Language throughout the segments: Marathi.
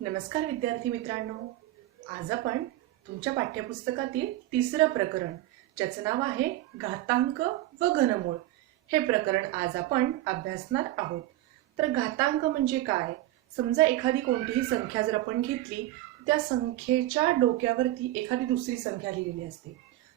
नमस्कार विद्यार्थी मित्रांनो, आज आपण तुमच्या पाठ्यपुस्तकातील तिसरं प्रकरण ज्याचं नाव आहे घातांक व घनमूळ हे प्रकरण आज आपण अभ्यासणार आहोत. तर घातांक म्हणजे काय? समजा एखादी कोणतीही संख्या जर आपण घेतली, त्या संख्येच्या डोक्यावरती एखादी दुसरी संख्या लिहिलेली असते.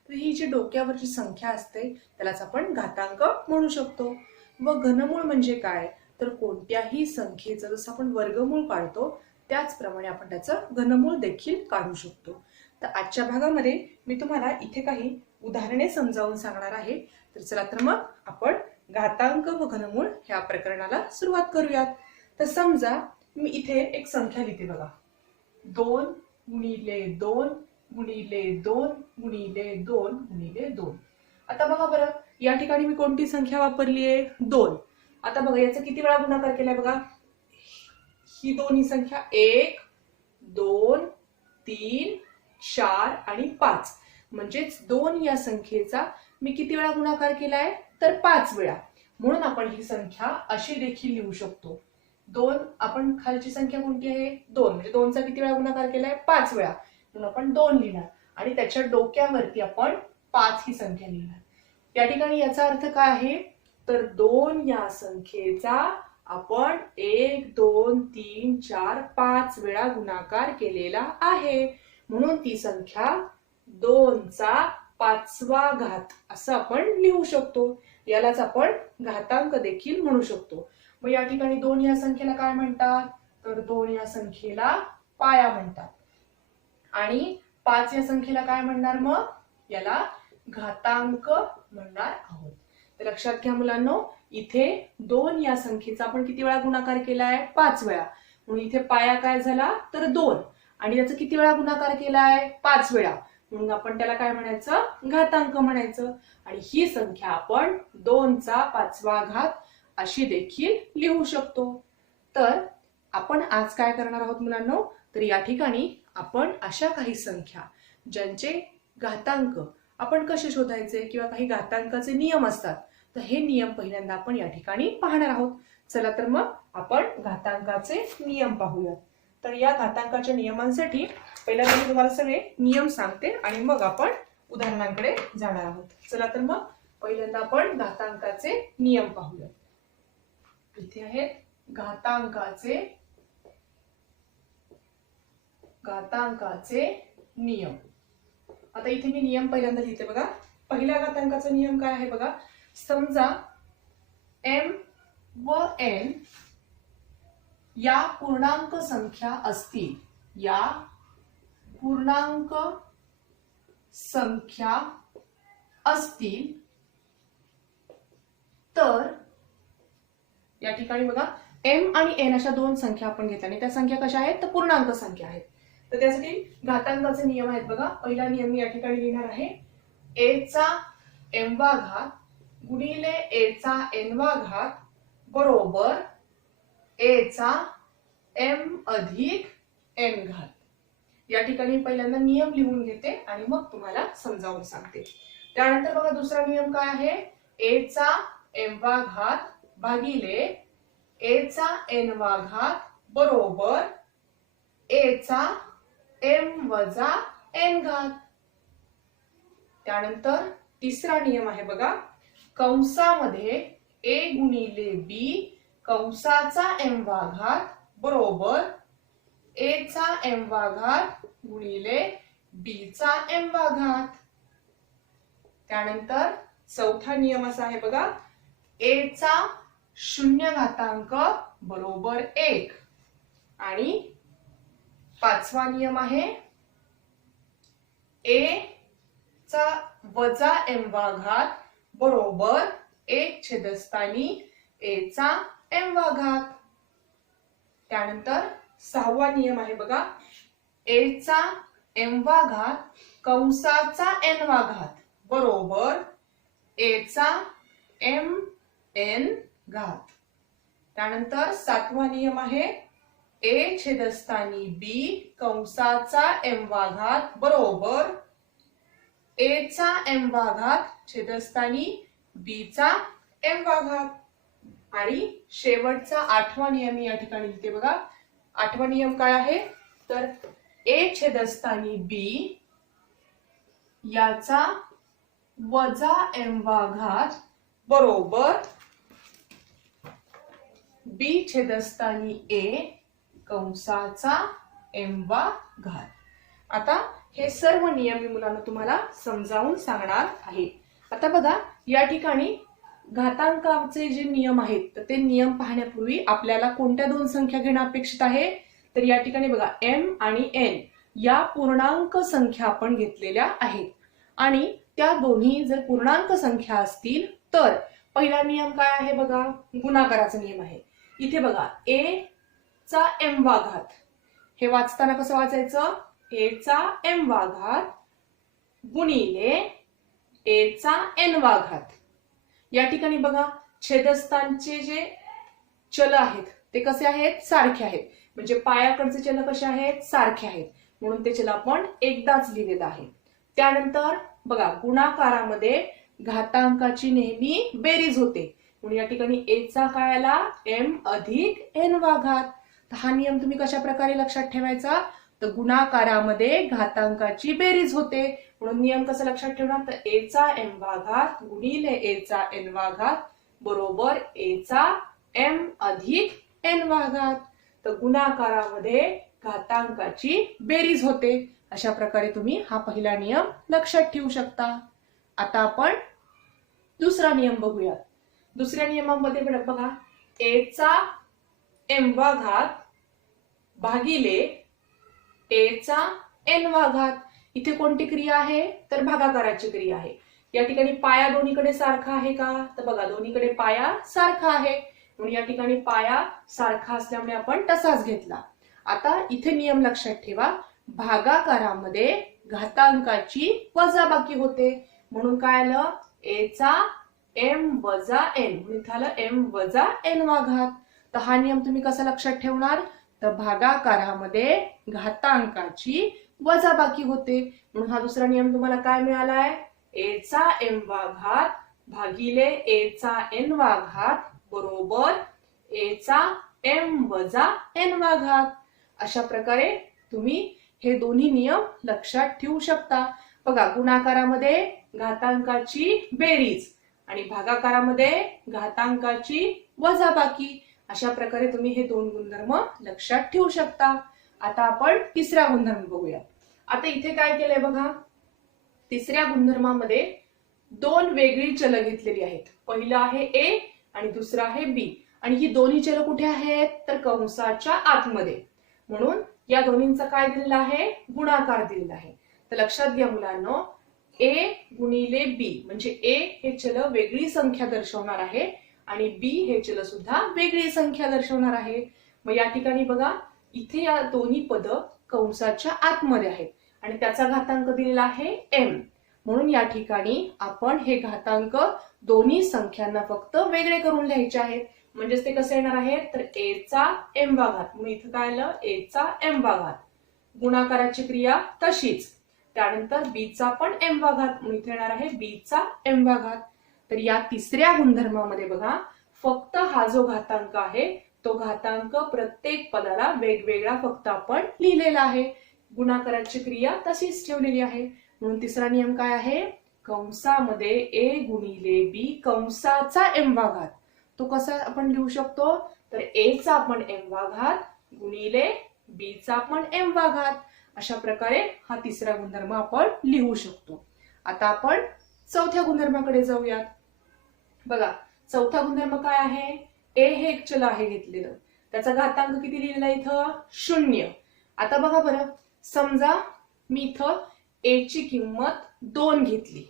तर ही जी डोक्यावरची संख्या असते त्यालाच आपण घातांक म्हणू शकतो. व घनमूळ म्हणजे काय? तर कोणत्याही संख्येचं जसं आपण वर्गमूळ काढतो त्याचप्रमाणे आपण त्याचं घनमूळ देखील काढू शकतो. तर आजच्या भागामध्ये मी तुम्हाला इथे काही उदाहरणे समजावून सांगणार आहे. तर चला तर मग आपण घातांक व घनमूळ ह्या प्रकरणाला सुरुवात करूयात. तर समजा मी इथे एक संख्या लिहिते बघा, 2 गुणिले 2 गुणिले 2 गुणिले 2 गुणिले 2. आता बघा बरं, या ठिकाणी मी कोणती संख्या वापरली आहे? 2. आता बघा याचा किती वेळा गुणाकार केलाय बघा, ही दोन्ही संख्या 1 2 3 4 आणि 5, म्हणजेच 2 या संख्येचा मी किती वेळा गुणाकार केलाय? तर 5 वेळा. म्हणून आपण ही संख्या अशी देखील लिहू शकतो. 2 आपण खालची संख्या कोणती आहे? 2, म्हणजे 2चा किती वेळा गुणाकार केलाय? 5 वेळा. म्हणून आपण 2 लिहिणार आणि त्याच्या डोक्यावरती आपण 5 ही संख्या लिहिणार. या ठिकाणी याचा अर्थ काय आहे? तर 2 या संख्येचा आपण 1 2 3 4 5 वेळा गुणाकार केलेला आहे. म्हणून ती संख्या 2चा 5वा घात असं आपण लिहू शकतो. यालाच आपण घातांक देखील म्हणू शकतो. मग या ठिकाणी 2 या संख्येला काय म्हणतात? तर 2 या संख्येला पाया म्हणतात. आणि 5 या संख्येला काय म्हणणार? मग याला घातांक म्हणणार आहोत. तर लक्षात घ्या मुलांनो, इथे 2 या संख्येचा आपण किती वेळा गुणाकार केलाय? 5 वेळा. म्हणून इथे पाया काय झाला? तर 2. आणि त्याचा किती वेळा गुणाकार केलाय? 5 वेळा. म्हणून आपण त्याला काय म्हणायचं? घातांक म्हणायचं. आणि ही संख्या आपण 2चा 5वा घात अशी देखील लिहू शकतो. तर आपण आज काय करणार आहोत मुलांनो? तर या ठिकाणी आपण अशा काही संख्या ज्यांचे घातांक आपण कसे शोधायचे किंवा काही घातांकाचे नियम असतात, तर हे नियम पहिल्यांदा आपण या ठिकाणी पाहणार आहोत. चला तर मग आपण घातांकाचे नियम पाहूयात. तर या घातांकाच्या नियमांसाठी पहिल्यांदा मी तुम्हाला सगळे नियम सांगते आणि मग आपण उदाहरणांकडे जाणार आहोत. चला तर मग पहिल्यांदा आपण घातांकाचे नियम पाहूयात. इथे आहेत घातांकाचे नियम. आता इथे मी नियम पहिल्यांदा लिहिते बघा. पहिल्या घातांकाचा नियम काय आहे बघा. समजा m व n या पूर्णांक संख्या असतील, तर या ठिकाणी बघा m आणि n अशा दोन संख्या आपण घेतल्या आणि त्या संख्या कशा आहेत? तर पूर्णांक संख्या आहेत. तर त्यासाठी घातांकाचे नियम आहेत बघा. पहिला नियम मी या ठिकाणी लिहिणार आहे, a चा m वा घात गुणिले a चा n वा घात बरोबर a चा m अधिक n घात. या ठिकाणी पहिल्यांदा नियम लिहून घेते आणि मग तुम्हाला समजावून सांगते. त्यानंतर बघा दुसरा नियम काय आहे? a चा m वा घात भागिले a चा n वा घात बरोबर a चा m वजा n घात. त्यानंतर तिसरा नियम आहे बघा, कंसामध्ये a गुणिले b कंसाचा m वा घात बरोबर a चा m वा घात गुणिले b चा m वा घात. त्यानंतर चौथा नियम असा आहे बघा, a चा शून्य घातांक बरोबर 1. आणि पाचवा नियम आहे a चा वजा m वा घात बरोबर 1 छेदस्थानी a चा m वा घात. त्यानंतर सहावा नियम आहे बघा, a चा m वा घात कंसाचा n वा घात बरोबर a चा m n घात. त्यानंतर सातवा नियम आहे a छेदस्थानी b कंसाचा m वा घात बरोबर a चा m वा घात छेदस्थानी b चा m वा घात. आणि शेवटचा आठवा नियम या ठिकाणी लिहिते बघा, आठवा नियम काय आहे तर ए छेदस्थानी बी याचा वजा एम वा घात बरोबर बी छेदस्थानी ए कंसाचा एम वा घात. आता हे सर्व नियम मी मुलांना तुम्हाला समजावून सांगणार आहे. आता बघा या ठिकाणी घातांकाचे जे नियम आहेत तर ते नियम पाहण्यापूर्वी आपल्याला कोणत्या दोन संख्या घेणं अपेक्षित आहे तर या ठिकाणी बघा एम आणि एन या पूर्णांक संख्या आपण घेतलेल्या आहेत आणि त्या दोन्ही जर पूर्णांक संख्या असतील तर पहिला नियम काय आहे बघा गुणाकाराचा नियम आहे. इथे बघा ए चा एम वा घात हे वाचताना कसं वाचायचं ए चा एम वा घात गुणिले ए चा एन वा घात. या ठिकाणी बघा छेदस्थानचे जे चल आहेत ते कसे आहेत सारखे आहेत म्हणजे पायाकडचे चल कसे आहेत सारखे आहेत म्हणून ते चल आपण एकदाच लिहिलेलं आहे. त्यानंतर बघा गुणाकारामध्ये घातांकाची नेहमी बेरीज होते म्हणून या ठिकाणी ए चा काय आला एम अधिक एन वा घात. तर हा नियम तुम्ही कशा प्रकारे लक्षात ठेवायचा तर गुणाकारामध्ये घातांकाची बेरीज होते म्हणून नियम कसा लक्षात ठेवणार तर ए चा एम वा घात गुणिले ए चा एन वा घात बरोबर ए चा एम अधिक एन वा घात. तर गुणाकारामध्ये घातांकाची बेरीज होते. अशा प्रकारे तुम्ही हा पहिला नियम लक्षात ठेवू शकता. आता आपण दुसरा नियम बघूया. दुसऱ्या नियमामध्ये बघा ए चा एम वा घात भागिले ए चा एन वा घात. इथे कोणती क्रिया आहे तर भागाकाराची क्रिया आहे. या ठिकाणी पाया दोन्हीकडे सारखा आहे का तर बघा दोन्हीकडे पाया सारखा आहे म्हणून या ठिकाणी पाया सारखा असल्यामुळे आपण तसाच घेतला. आता इथे नियम लक्षात ठेवा भागाकारामध्ये घातांकाची वजाबाकी होते म्हणून काय आलं ए चा एम वजा एन म्हणून इथं आलं एम वजा एन वा घात. तर हा नियम तुम्ही कसा लक्षात ठेवणार तर भागाकारामध्ये घातांकाची वजाबाकी होते म्हणून हा दुसरा नियम तुम्हाला काय मिळालाय ए चा एम वा घात भागिले ए चा एन वा घात बरोबर ए चा एम वजा एन वा घात. अशा प्रकारे तुम्ही हे दोन्ही नियम लक्षात ठेवू शकता. बघा गुणाकारामध्ये घातांकाची बेरीज आणि भागाकारामध्ये घातांकाची वजाबाकी अशा प्रकारे तुम्ही हे दोन गुणधर्म लक्षात ठेवू शकता. आता आपण तिसरा गुणधर्म बघूया. आता इथे काय केलंय बघा तिसऱ्या गुणधर्मामध्ये दोन वेगळी चल घेतलेली आहेत. पहिलं आहे ए आणि दुसरं आहे बी आणि ही दोन्ही चल कुठे आहेत तर कंसाच्या आतमध्ये म्हणून या दोन्हींचा काय दिलेला आहे गुणाकार दिलेला आहे. तर लक्षात घ्या मुलांनो ए गुणिले बी म्हणजे ए हे चल वेगळी संख्या दर्शवणार आहे आणि बी हे चल सुद्धा वेगळी संख्या दर्शवणार आहे. मग या ठिकाणी बघा इथे या दोन्ही पद कंसाच्या आतमध्ये आहेत आणि त्याचा घातांक दिलेला आहे एम म्हणून या ठिकाणी आपण हे घातांक दोन्ही संख्यांना फक्त वेगळे करून लिहायचे आहेत. म्हणजेच ते कसे येणार आहे तर ए चा एम वा घात म्हणून इथं काय आलं ए चा एम वा घात गुणाकाराची क्रिया तशीच. त्यानंतर बी चा पण एम वा घात म्हणून इथे येणार आहे बी चा एम वा घात. तर या तिसऱ्या गुणधर्मामध्ये बघा फक्त हा जो घातांक आहे तो घातांक प्रत्येक पदाला वेगवेगळा फक्त आपण लिहिलेला आहे. गुणाकाराची क्रिया तशीच ठेवलेली आहे म्हणून तिसरा नियम काय आहे कंसामध्ये ए गुणिले बी कंसाचा एम वा घात. तो कसा आपण लिहू शकतो तर ए चा आपण एम वा घात गुणिले बी चा आपण एम वा घात. अशा प्रकारे हा तिसरा गुणधर्म आपण लिहू शकतो. आता आपण चौथ्या गुणधर्माकडे जाऊयात. बघा चौथा गुणधर्म काय आहे ए हे एक चल आहे घेतलेलं त्याचा घातांक किती लिहिलेला इथं 0. आता बघा बरं समजा मी इथं ए ची किंमत 2 घेतली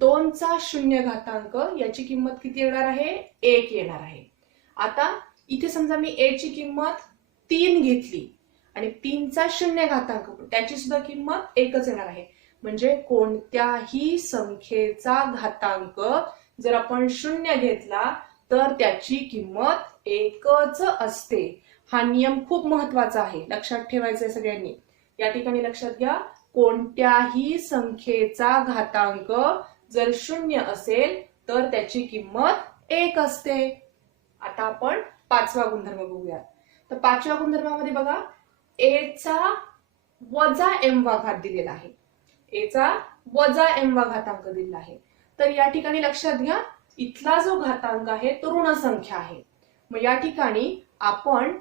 2 चा 0 घातांक याची किंमत किती येणार आहे 1 येणार आहे. आता इथे समजा मी ए ची किंमत 3 घेतली आणि 3 चा 0 घातांक त्याची सुद्धा किंमत 1च येणार आहे. म्हणजे कोणत्याही संख्येचा घातांक जर आपण 0 घेतला तर त्याची किंमत 1च असते. हा नियम खूप महत्वाचा आहे लक्षात ठेवायचा आहे सगळ्यांनी. या ठिकाणी लक्षात घ्या कोणत्याही संख्येचा घातांक जर 0 असेल तर त्याची किंमत 1 असते. आता आपण पाचवा गुणधर्म बघूया. तर पाचव्या गुणधर्मामध्ये बघा ए चा वजा m वा घात दिलेला आहे. ए चा वजा m वा घातांक दिलेला आहे. तर या ठिकाणी लक्षात घ्या इथला जो घातांक आहे तो ऋण संख्या आहे. मग या ठिकाणी आपण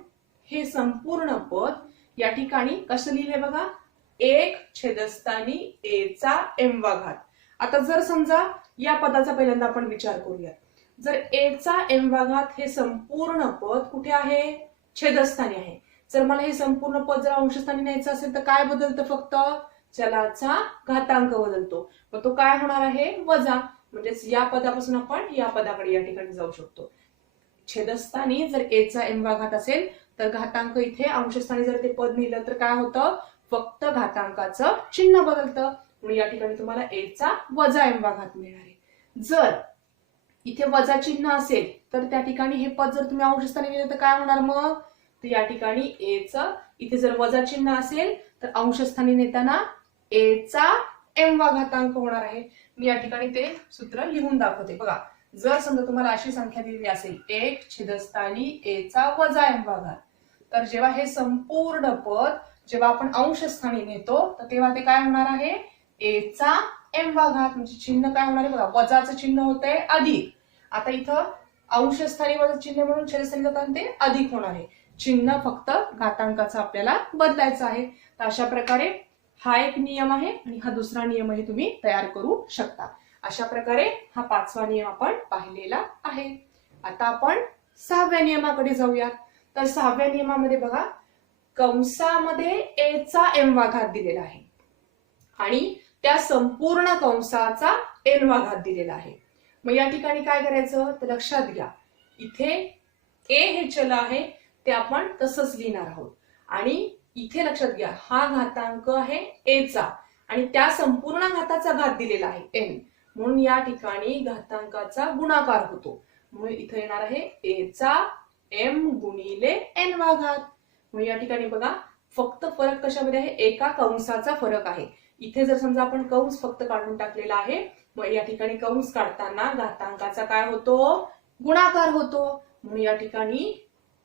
हे संपूर्ण पद या ठिकाणी कसं लिहिले बघा 1 छेदस्थानी ए चा m वा घात. आता जर समजा या पदाचा पहिल्यांदा आपण विचार करूया. जर ए चा m वा घात हे संपूर्ण पद कुठे आहे छेदस्थानी आहे. जर मला हे संपूर्ण पद जर अंशस्थानी न्यायचं असेल तर काय बदलतं फक्त चलाचा घातांक बदलतो. मग तो काय होणार आहे वजा. म्हणजेच या पदापासून आपण या पदाकडे या ठिकाणी जाऊ शकतो. छेदस्थानी जर ए चा m वा घात असेल तर घातांक इथे अंशस्थानी जर ते पद लिहिलं तर काय होतं फक्त घातांकाचं चिन्ह बदलतं. म्हणून या ठिकाणी तुम्हाला ए चा वजा m वा घात मिळणार आहे. जर इथे वजा चिन्ह असेल तर त्या ठिकाणी हे पद जर तुम्ही अंशस्थानी लिहिलं तर काय होणार मग तर या ठिकाणी ए च इथे जर वजा चिन्ह असेल तर अंशस्थानी नेताना ए चा m वा घातांक होणार आहे. मी या ठिकाणी ते सूत्र लिहून दाखवते बघा. जर समजा तुम्हाला अशी संख्या दिलेली असेल 1 छेदस्थानी ए चा वजा m वा घात तर जेव्हा हे संपूर्ण पद जेव्हा आपण अंशस्थानी नेतो तर तेव्हा ते काय होणार आहे ए चा m वा घात म्हणजे चिन्ह काय होणार आहे बघा वजाचं चिन्ह होतंय अधिक. आता इथं अंशस्थानी वजा चिन्ह म्हणून छेदस्थानी जाताना ते अधिक होणार आहे. चिन्ह फक्त घातांकाचं आपल्याला बदलायचं आहे. तर अशा प्रकारे हा एक नियम आहे आणि हा दुसरा नियमही तुम्ही तयार करू शकता. अशा प्रकारे हा पाचवा नियम आपण पाहिलेला आहे. आता आपण सहाव्या नियमाकडे जाऊयात. तर सहाव्या नियमामध्ये बघा कंसामध्ये ए चा m वा घात दिलेला आहे आणि त्या संपूर्ण कंसाचा n वा घात दिलेला आहे. मग या ठिकाणी काय करायचं तर लक्षात घ्या इथे a हे चल आहे ते आपण तसंच लिहिणार आहोत आणि इथे लक्षात घ्या हा घातांक आहे ए चा आणि त्या संपूर्ण घाताचा घात दिलेला आहे n. म्हणून या ठिकाणी घातांकाचा गुणाकार होतो. म्हणून इथे येणार आहे ए चा m गुणिले n वा घात. म्हणून या ठिकाणी बघा फक्त फरक कशामध्ये आहे एका कंसाचा फरक आहे. इथे जर समजा आपण कंस फक्त काढून टाकलेला आहे मग या ठिकाणी कंस काढताना घातांकाचा काय होतो गुणाकार होतो. म्हणून या ठिकाणी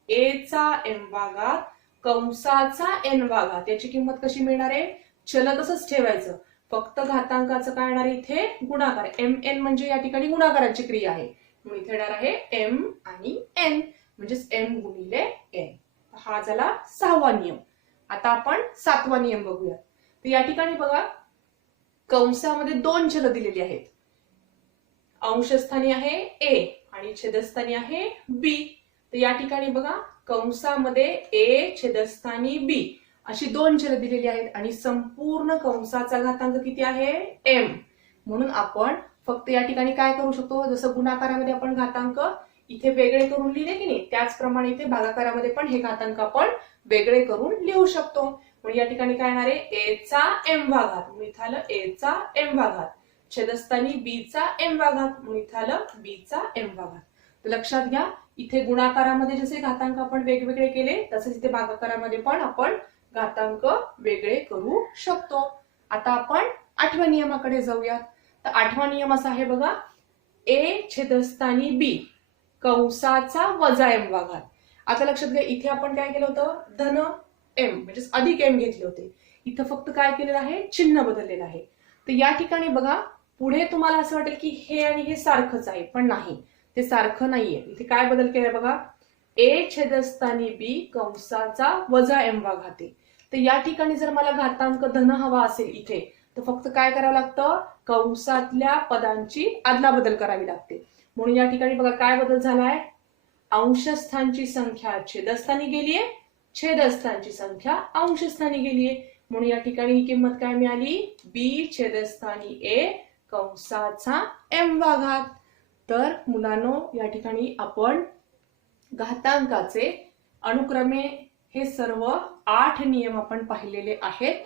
ए चा m वा घात कंसाचा n वा घात याची किंमत कशी मिळणार आहे चल तसंच ठेवायचं फक्त घातांकाचं काय येणार आहे इथे गुणाकार mn म्हणजे या ठिकाणी गुणाकाराची क्रिया आहे. म्हणून इथे येणार आहे m आणि n म्हणजेच m गुणिले n. हा झाला सहावा नियम. आता आपण सातवा नियम बघूया. तर या ठिकाणी बघा कंसामध्ये दोन चल दिलेली आहेत. अंशस्थानी आहे a आणि छेदस्थानी आहे b. तर या ठिकाणी बघा कंसामध्ये a छेदस्थानी b अशी दोन चल दिलेली आहेत आणि संपूर्ण कंसाचा घातांक किती आहे m. म्हणून आपण फक्त या ठिकाणी काय करू शकतो जसं गुणाकारामध्ये आपण घातांक इथे वेगळे करून लिहिले की नाही त्याचप्रमाणे इथे भागाकारामध्ये पण हे घातांक आपण वेगळे करून लिहू शकतो. म्हणून या ठिकाणी काय येणार आहे ए चा m वा घात म्हणून इथं आलं ए चा m वा घात छेदस्थानी b चा m वा घात म्हणून इथं आलं b चा m वा घात. तर लक्षात घ्या इथे गुणाकारामध्ये जसे घातांक आपण वेगवेगळे केले तसेच इथे भागाकारामध्ये पण आपण घातांक वेगळे करू शकतो. आता आपण आठव्या नियमाकडे जाऊयात. तर आठवा नियम असा आहे बघा ए छेदस्थानी b कंसाचा वजा m वा घात. आता लक्षात घ्या इथे आपण काय केलं होतं धन m म्हणजे अधिक m घेतले होते. इथं फक्त काय केलेलं आहे चिन्ह बदललेलं आहे. तर या ठिकाणी बघा पुढे तुम्हाला असं वाटेल की हे आणि हे सारखंच आहे पण नाही ते सारखं नाहीये. इथे काय बदल केलाय बघा ए छेदस्थानी b कंसाचा वजा m वा घात. तर या ठिकाणी जर मला घातांक धन हवा असेल इथे तर फक्त काय करावं लागतं कंसातल्या पदांची अदलाबदल करावी लागते. म्हणून या ठिकाणी बघा काय बदल झालाय अंशस्थानची संख्या छेदस्थानी गेलीये छेदस्थानची संख्या अंशस्थानी गेलीये. म्हणून या ठिकाणी ही किंमत काय मिळाली b छेदस्थानी a कंसाचा m वा घात. तर मुलांनो या ठिकाणी आपण घातांकाचे अनुक्रमे हे सर्व 8 नियम आपण पाहिलेले आहेत.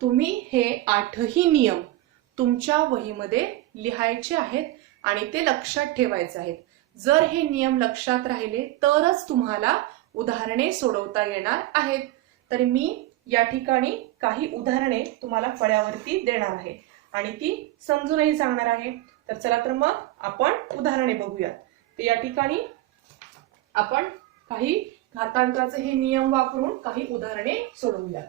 तुम्ही हे 8ही नियम तुमच्या वहीमध्ये लिहायचे आहेत आणि ते लक्षात ठेवायचे आहेत. जर हे नियम लक्षात राहिले तरच तुम्हाला उदाहरणे सोडवता येणार आहेत. तर मी या ठिकाणी काही उदाहरणे तुम्हाला फळ्यावरती देणार आहे आणि ती समजूनही सांगणार आहे. तर चला तर मग आपण उदाहरणे बघूयात. तर या ठिकाणी आपण काही घातांकाचे हे नियम वापरून काही उदाहरणे सोडवूया.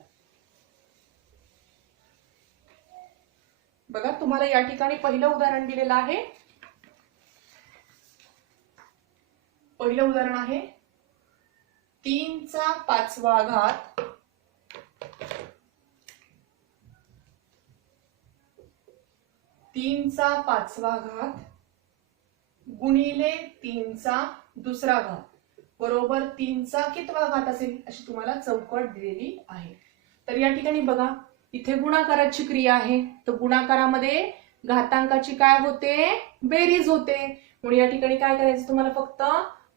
बघा, तुम्हाला या ठिकाणी पहिलं उदाहरण दिलेलं आहे. पहिलं उदाहरण आहे 3चा 5वा घात गुणिले 3चा दुसरा घात बरोबर 3चा कितवा घात असेल अशी तुम्हाला चौकट दिलेली आहे. तर या ठिकाणी बघा, इथे गुणाकाराची क्रिया आहे. तर गुणाकारामध्ये घातांकाची काय होते, बेरीज होते. म्हणून या ठिकाणी काय करायचं, तुम्हाला फक्त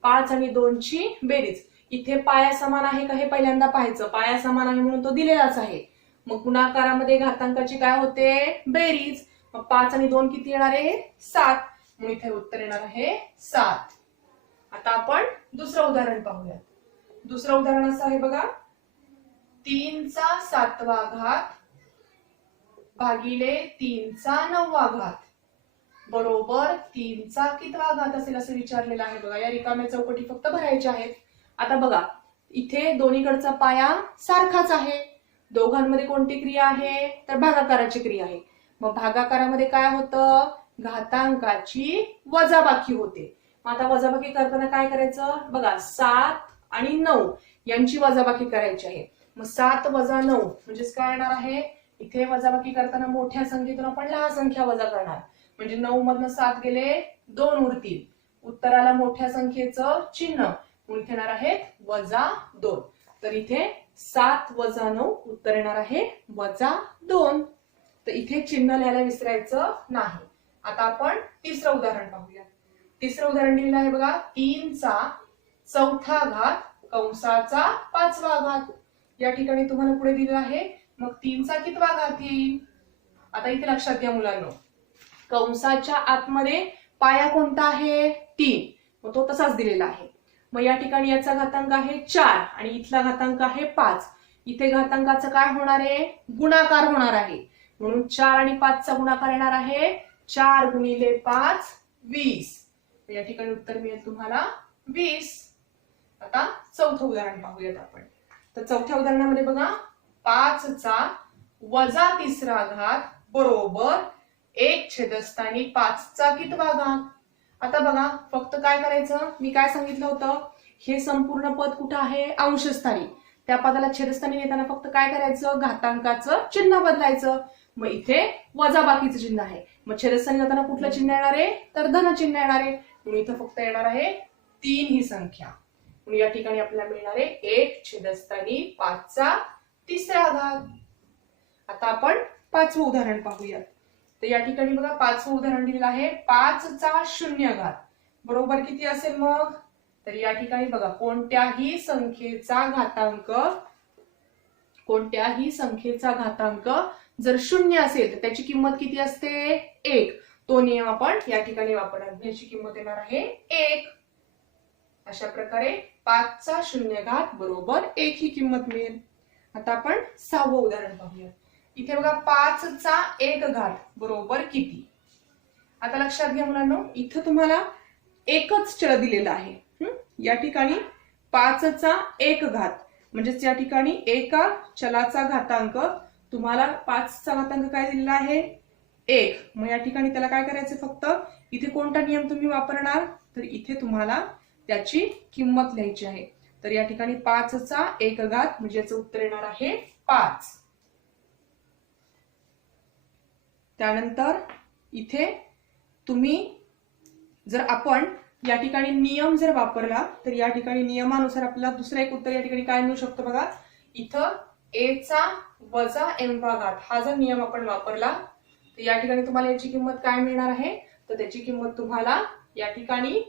5 आणि 2 ची बेरीज. इथे पाया समान आहे का हे पहिल्यांदा पाहायचं. पाया समान आहे म्हणून तो दिलेलाच आहे. मग गुणाकारामध्ये घातांकाची काय होते, बेरीज. मग 5 आणि 2 किती येणार आहे, 7. म्हणून इथे उत्तर येणार आहे 7. आता आपण दुसरं उदाहरण पाहूया. दुसरं उदाहरण असं आहे बघा, 3चा 7वा घात भागिले 3चा 9वा घात बरोबर 3चा कितवा घात असेल असं विचारलेलं आहे. बघा, या रिकाम्या चौकटी फक्त भरायच्या आहेत. आता बघा, इथे दोन्हीकडचा पाया सारखाच आहे. दोघांमध्ये कोणती क्रिया आहे, तर भागाकाराची क्रिया आहे. मग भागाकारामध्ये काय होतं, घातांकाची वजाबाकी होते. मग आता वजाबाकी करताना काय करायचं, बघा 7 आणि 9 यांची वजाबाकी करायची आहे. मग 7 वजा 9 म्हणजेच काय येणार आहे, इथे वजाबाकी करताना मोठ्या संख्येतून आपण लहान संख्या वजा करणार. म्हणजे 9 मधनं 7 गेले 2 उरतील. उत्तराला मोठ्या संख्येचं चिन्ह म्हणून इथे येणार आहे -2. तर इथे 7 वजा 9 उत्तर येणार आहे -2. तर इथे चिन्ह लिहायला विसरायचं नाही. आता आपण तिसरं उदाहरण पाहूया. तिसरं उदाहरण दिलेलं आहे बघा, 3चा 4था घात कंसाचा 5वा घात. या ठिकाणी तुम्हाला पुढे दिलेलं आहे. मग 3चा कितवा घात येईल. आता इथे लक्षात घ्या मुलांनो, कंसाच्या आतमध्ये पाया कोणता आहे, 3. मग तो तसाच दिलेला आहे. मग या ठिकाणी याचा घातांक आहे 4 आणि इथला घातांक आहे 5. इथे घातांकाचं काय होणार आहे, गुणाकार होणार आहे. म्हणून 4 आणि 5चा गुणाकार येणार आहे 4 गुणिले 5 20. या ठिकाणी उत्तर मिळेल तुम्हाला 20. आता चौथं उदाहरण पाहूयात आपण. तर चौथ्या उदाहरणामध्ये बघा, 5चा वजा 3रा घात बरोबर 1 छेदस्थानी 5चा कितवा घात. आता बघा, फक्त काय करायचं, मी काय सांगितलं होतं, हे संपूर्ण पद कुठं आहे, अंशस्थानी. त्या पदाला छेदस्थानी नेताना फक्त काय करायचं, घातांकाचं चिन्ह बदलायचं. मग इथे वजाबाकीचं चिन्ह आहे. मग छेदस्थानी जाताना कुठलं चिन्ह येणार आहे, तर धन चिन्ह येणार आहे. म्हणून इथं फक्त येणार आहे 3 ही संख्या. म्हणून या ठिकाणी आपल्याला मिळणार आहे 1 छेदस्थानी 5चा 3रा घात. आता आपण 5वं उदाहरण पाहूया. तर या ठिकाणी बघा, 5वं उदाहरण दिलेलं आहे 5चा 0 घात बरोबर किती असेल मग, तर या ठिकाणी बघा, कोणत्याही संख्येचा घातांक जर 0 असेल तर त्याची किंमत किती असते, 1. तो नियम आपण या ठिकाणी वापरणार. याची किंमत येणार आहे 1. अशा प्रकारे 5चा 0 घात बरोबर 1 ही किंमत मिळेल. आता आपण 6वं उदाहरण पाहूया. इथे बघा, 5चा 1 घात बरोबर किती. आता लक्षात घ्या मुलांनो, इथं तुम्हाला एकच चल दिलेला आहे. या ठिकाणी 5चा 1 घात म्हणजेच या ठिकाणी एका चलाचा घातांक, तुम्हाला 5चा घातांक काय दिलेला आहे, 1. मग या ठिकाणी त्याला काय करायचं, फक्त इथे कोणता नियम तुम्ही वापरणार, तर इथे तुम्हाला त्याची किंमत लिहायची आहे. तर या ठिकाणी 5चा 1 घात म्हणजे याचं उत्तर येणार आहे 5. त्यानंतर इथे तुम्ही जर आपण या ठिकाणी नियम जर वापरला तर या ठिकाणी नियमानुसार आपल्याला दुसरं एक उत्तर या ठिकाणी काय मिळू शकतो बघा. इथं a चा वजा m वा घात हा जर नियम आपण वापरला तर या ठिकाणी तुम्हाला याची किंमत काय मिळणार आहे, तर त्याची किंमत तुम्हाला या ठिकाणी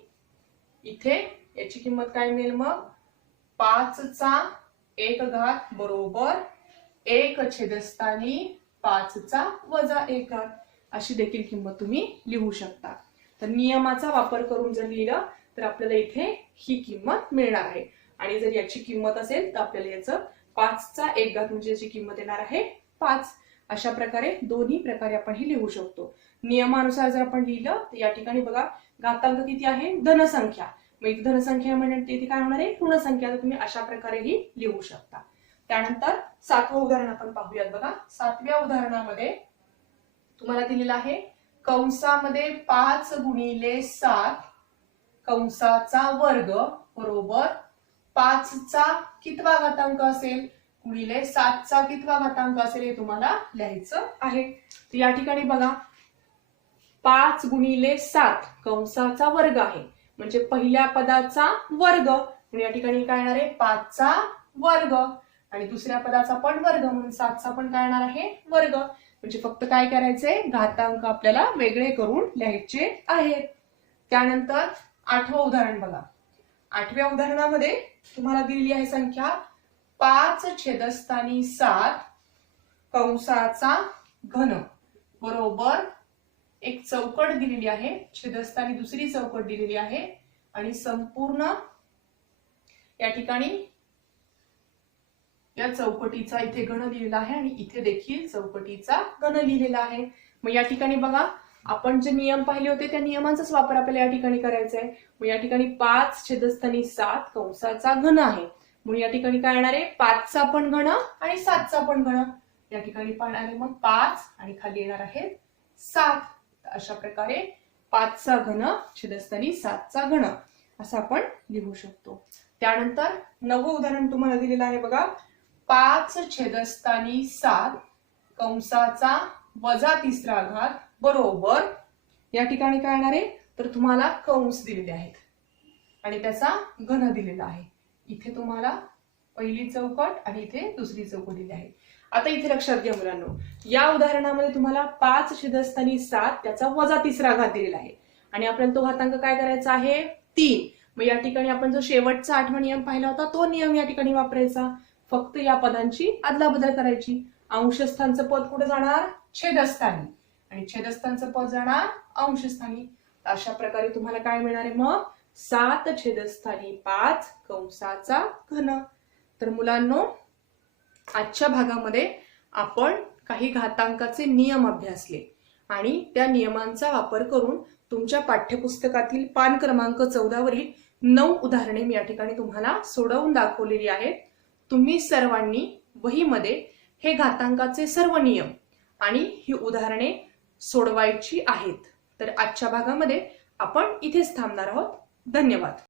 इथे याची किंमत काय मिळेल, मग 5चा 1 घात बरोबर 1 छेदस्थानी 5चा वजा 1 घात अशी देखील किंमत तुम्ही लिहू शकता. तर नियमाचा वापर करून जर लिहिलं तर आपल्याला इथे ही किंमत मिळणार आहे. आणि जर याची किंमत असेल तर आपल्याला याचं 5चा 1 घात म्हणजे याची किंमत येणार आहे 5. अशा प्रकारे दोन्ही प्रकारे आपण ही लिहू शकतो. नियमानुसार जर आपण लिहिलं तर या ठिकाणी बघा घातांक किती आहे, धनसंख्या मग इथे धनसंख्या म्हणजे इथे काय होणार आहे, ऋण संख्या. तर तुम्ही अशा प्रकारेही लिहू शकता. त्यानंतर 7वं उदाहरण आपण पाहूयात बघा. 7व्या उदाहरणामध्ये तुम्हाला दिलेलं आहे कंसामध्ये 5 गुणिले 7 कंसाचा वर्ग बरोबर 5चा कितवा घातांक असेल गुणिले 7चा कितवा घातांक असेल हे तुम्हाला लिहायचं आहे. तर या ठिकाणी बघा 5 गुणिले 7 कंसाचा वर्ग आहे म्हणजे पहिल्या पदाचा वर्ग, म्हणून या ठिकाणी काय येणार आहे 5चा वर्ग, आणि दुसऱ्या पदाचा पण वर्ग म्हणून 7चा पण काय येणार आहे वर्ग. म्हणजे फक्त काय करायचंय, घातांक आपल्याला वेगळे करून लिहायचे आहेत. त्यानंतर 8वं उदाहरण बघा. 8व्या उदाहरणामध्ये तुम्हाला दिलेली आहे संख्या 5/7 कंसाचा घन बरोबर एक चौकट दिलेली आहे, छेदस्थानी दुसरी चौकट दिलेली आहे आणि संपूर्ण या ठिकाणी या चौकटीचा इथे घन लिहिलेला आहे आणि इथे देखील चौकटीचा घन लिहिलेला आहे. मग या ठिकाणी बघा आपण जे नियम पाहिले होते त्या नियमांचाच वापर आपल्याला या ठिकाणी करायचा आहे. मग या ठिकाणी 5/7 कंसाचा घन आहे म्हणून या ठिकाणी काय येणार आहे 5चा पण घन आणि 7चा पण घन. या ठिकाणी पाहणार आहे मग 5 आणि खाली येणार आहे 7. अशा प्रकारे 5चा घन छेदस्थानी 7चा घन असं आपण लिहू शकतो. त्यानंतर 9वं उदाहरण तुम्हाला दिलेलं आहे बघा. 5/7 कंसाचा वजा 3रा घात बरोबर या ठिकाणी काय येणार आहे तर तुम्हाला कंस दिलेले आहेत आणि त्याचा घन दिलेला आहे. इथे तुम्हाला पहिली चौकट आणि इथे दुसरी चौकट दिली आहे. आता इथे लक्षात घ्या मुलांनो, या उदाहरणामध्ये तुम्हाला 5/7 त्याचा वजा 3रा घात दिलेला आहे आणि आपल्याला तो घातांक काय करायचा आहे 3. मग या ठिकाणी आपण जो शेवटचा 8वा नियम पाहिला होता तो नियम या ठिकाणी वापरायचा. फक्त या पदांची अदलाबदल करायची. अंशस्थानचं पद कुठे जाणार छेदस्थानी आणि छेदस्थानचं पद जाणार अंशस्थानी. अशा प्रकारे तुम्हाला काय मिळणार आहे मग 7/5 कंसाचा घन. तर मुलांनो आजच्या भागामध्ये आपण काही घातांकाचे नियम अभ्यासले आणि त्या नियमांचा वापर करून तुमच्या पाठ्यपुस्तकातील पान क्रमांक 14 वरील 9 उदाहरणे मी या ठिकाणी तुम्हाला सोडवून दाखवलेली आहेत. तुम्ही सर्वांनी वहीमध्ये हे घातांकाचे सर्व नियम आणि ही उदाहरणे सोडवायची आहेत. तर आजच्या भागामध्ये आपण इथेच थांबणार आहोत. धन्यवाद.